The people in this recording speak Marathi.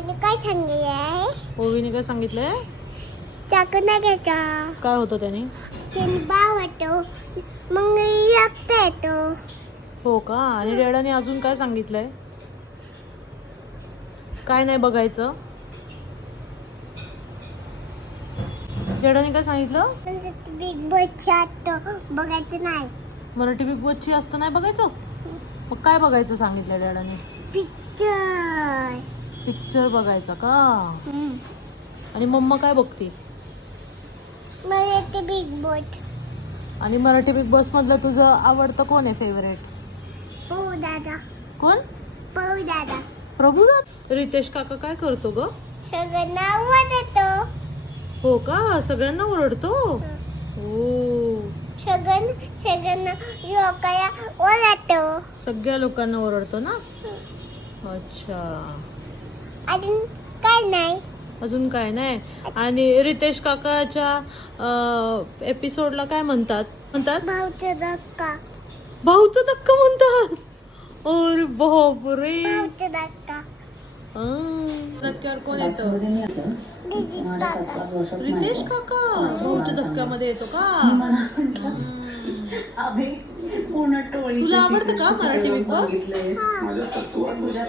ओवीने काय सांगितलंय? ओवीने काय सांगितलंय? चाकू नाही घ्यायचा. काय होतं त्याने? त्याने बाव होतो, मग रक्त येतो. हो का? आणि डॅडाने अजून काय सांगितलंय? काय नाही बघायचं. डॅडाने काय सांगितलं? बिग बॉसची असतो बघायचं नाही. मराठी बिग बॉसची असतं नाही बघायचं? मग काय बघायचं सांगितलं डॅडाने? पिक्चर. पिक्चर बघायचा का? आणि मम्मा काय बघते? मला येते बिग बॉस. आणि मराठी बिग बॉस मधलं तुझं आवडतं कोण आहे फेवरेट? पळू दादा. कोण? पळू दादा. प्रभुदास. रितेश काका काय करतो ग? सगळं नाव वाटतो. हो का? सगळ्यांना ओरडतो? हो. सगळ्यांना लोकांना ओरडतो. सगळ्या लोकांना ओरडतो ना? अच्छा. अजून काय नाही. अजून काय नाही. आणि रितेश काकाच्या एपिसोडला काय म्हणतात? भाऊचा धक्का. भाऊचा धक्का म्हणतात. अरे बापरे. भाऊचा धक्का. धक्क्यावर कोण येतं? डिजिट काका. रितेश काका भाऊच्या धक्क्यामध्ये येतो का? पूर्ण टोळी तुला आवडतं का मराठी बिग बॉस? हा. तुझ्या